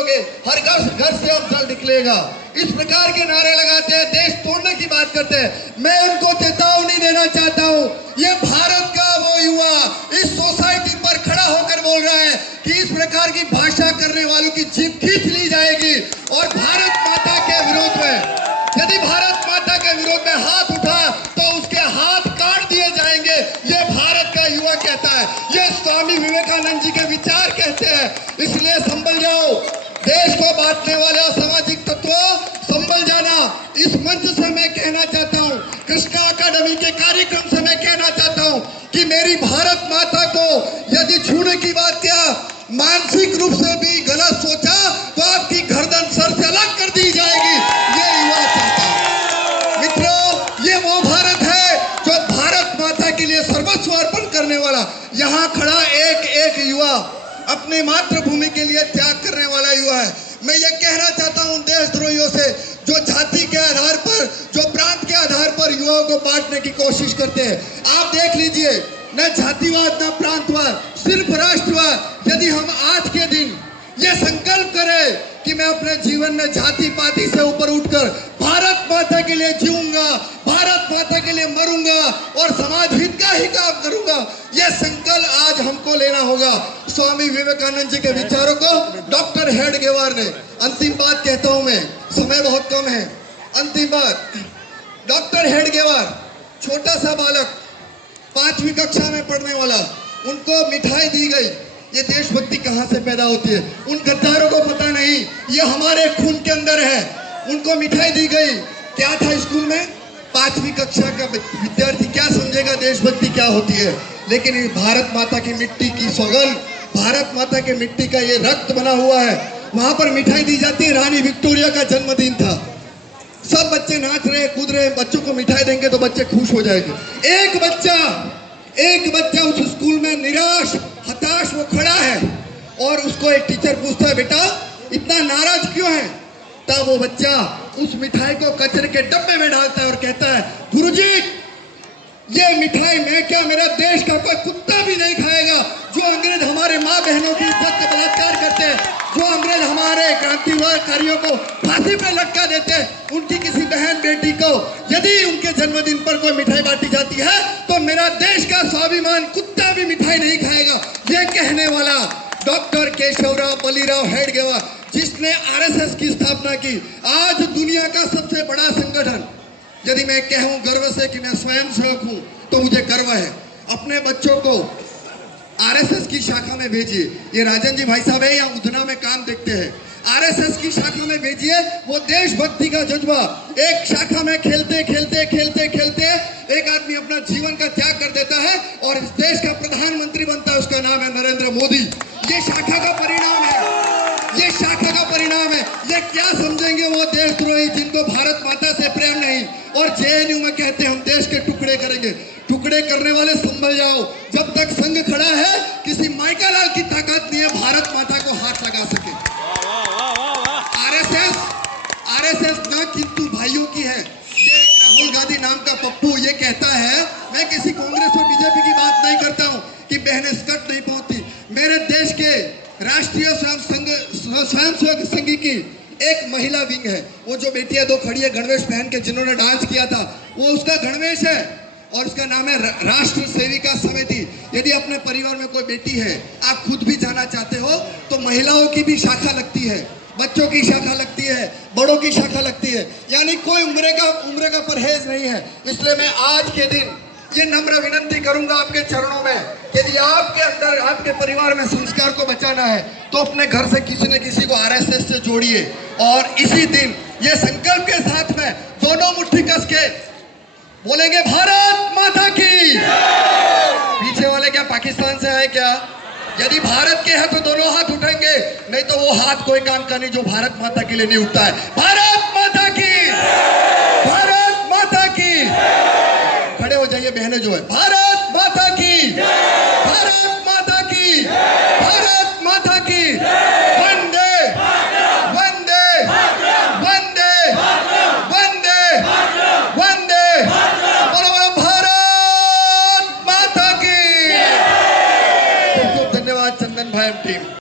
जाओगे, हर घर से अब जल निकलेगा। इस प्रकार के नारे लगाते हैं, देश तोड़ने की बात करते हैं। मैं उनको चेतावनी देना चाहता हूं, ये भारत का वो युवा इस सोसाइटी पर खड़ा होकर बोल रहा है कि इस प्रकार की भाषा करने वालों की जीभ खींच ली जाएगी और भारत माता के विरोध में, यदि भारत माता के विरोध में हाथ उठा तो उसके हाथ काट दिए जाएंगे। ये भारत का युवा कहता है, ये स्वामी विवेकानंद जी के विचार कहते हैं। इसलिए संभल जाओ, देश को बांटने वाले असामाजिक तत्वों, संभल जाना। इस मंच से मैं कहना चाहता हूं, कृष्णा अकादमी के कार्यक्रम से मैं कहना चाहता हूं कि मेरी भारत माता को यदि छूने की बात क्या मानसिक रूप से भी गलत सोचा तो आपकी गर्दन सर से अलग कर दी जाएगी। ये युवा चाहता है। मित्रों, ये वो भारत है जो भारत माता के लिए सर्वस्व अर्पण करने वाला, यहाँ खड़ा एक एक युवा अपने मातृभूमि के लिए त्याग करने वाला युवा है। मैं ये कहना चाहता हूं देशद्रोहियों से, जो जाति के आधार पर, जो प्रांत के आधार पर युवाओं को बांटने की कोशिश करते हैं। आप देख लीजिए, न जातिवाद न प्रांतवाद, सिर्फ राष्ट्रवाद। यदि हम आज के दिन ये संकल्प करें कि मैं अपने जीवन में जाति पाति से ऊपर उठकर भारत माता के लिए जीऊंगा, भारत माता के लिए मरूंगा और समाज हित का ही काम करूंगा, यह संकल्प आज हमको लेना होगा। स्वामी विवेकानंद जी के विचारों को डॉक्टर हेडगेवार ने, अंतिम बात कहता हूं मैं, समय बहुत कम है, अंतिम बात, डॉक्टर हेडगेवार, छोटा सा बालक, 5वीं कक्षा में पढ़ने वाला, उनको मिठाई दी गई। ये देशभक्ति कहां से पैदा होती है उन गद्दारों को पता नहीं, ये हमारे खून के अंदर है। उनको मिठाई दी गई, क्या था स्कूल में, 5वीं कक्षा का विद्यार्थी क्या समझेगा देशभक्ति क्या होती है। लेकिन भारत माता की मिट्टी की सौगंध, भारत माता के मिट्टी का ये रक्त बना हुआ है, वहां पर मिठाई दी जाती है। रानी विक्टोरिया का जन्मदिन था, सब बच्चे नाच रहे कूद रहे, बच्चों को मिठाई देंगे तो बच्चे खुश हो जाएंगे। एक बच्चा उस स्कूल में निराश हताश वो खड़ा है और उसको एक टीचर पूछता है, बेटा इतना नाराज क्यों है? तब वो बच्चा उस मिठाई को कचरे के डब्बे में डालता है और कहता है, गुरुजी ये मिठाई मैं क्या, मेरा देश का कोई कुत्ता भी नहीं खाएगा। जो अंग्रेज हमारे माँ बहनों की इज्जत का बलात्कार करते हैं, जो अंग्रेज हमारे क्रांतिकारियों को फांसी पे लटका देते हैं, उनकी किसी बहन बेटी को यदि उनके जन्मदिन पर कोई मिठाई बांटी जाती है तो मेरा देश का स्वाभिमान कुत्ता भी मिठाई नहीं खाएगा। ये कहने वाला डॉक्टर केशवराव बलिराव हेडगेवार, जिसने आरएसएस की स्थापना की, आज दुनिया का सबसे बड़ा संगठन। यदि मैं कहूं गर्व से कि मैं स्वयं सेवक हूं तो मुझे गर्व है। अपने बच्चों को आरएसएस की शाखा में भेजिए। ये राजन जी भाई साहब है, यहाँ उधना में काम देखते हैं। आरएसएस की शाखा में भेजिए, वो देशभक्ति का जज्बा, एक शाखा में खेलते खेलते खेलते खेलते एक आदमी अपना जीवन का त्याग कर देता है और इस देश का प्रधानमंत्री बनता है। उसका नाम है नरेंद्र मोदी। ये शाखा का परिणाम है, ये शाखा का परिणाम है। ये क्या समझेंगे वो देशद्रोही जिनको भारत माता से प्रेम नहीं, और जेएनयू में कहते हैं हम देश के टुकड़े करेंगे। टुकड़े करने वाले संभल जाओ, जब तक संघ खड़ा है किसी माइका लाल की ताकत नहीं है भारत माता को हाथ लगा सके। आरएसएस न किंतु भाइयों की है। ये राहुल गांधी नाम का पप्पू ये कहता है, मैं किसी कांग्रेस और बीजेपी की बात नहीं करता हूं कि बहनें स्कर्ट नहीं पहुंचती। मेरे देश के राष्ट्रीय स्वयंसेवक संघ की एक महिला विंग है, वो जो बेटियां दो खड़ी है गणवेश पहन के जिन्होंने डांस किया था, वो उसका गणवेश है और उसका नाम है राष्ट्र सेविका समिति। यदि अपने परिवार में कोई बेटी है, आप खुद भी जाना चाहते हो तो महिलाओं की भी शाखा लगती है, बच्चों की शाखा लगती है, बड़ों की शाखा लगती है, यानी कोई उम्र का परहेज नहीं है। इसलिए मैं आज के दिन ये नम्र विनती करूंगा आपके चरणों में, यदि आपके अंदर आपके परिवार में संस्कार को बचाना है तो अपने घर से किसी न किसी को आरएसएस से जोड़िए और इसी दिन ये संकल्प के साथ में दोनों मुट्ठी कस के बोलेंगे भारत माता की। पीछे वाले क्या पाकिस्तान से आए क्या? यदि भारत के है तो दोनों हाथ उठेंगे, नहीं तो वो हाथ कोई काम का नहीं जो भारत माता के लिए नहीं उठता है। भारत माता की, भारत माता की। खड़े हो जाइए बहनें जो है, भारत माता की, भारत माता की, भारत माता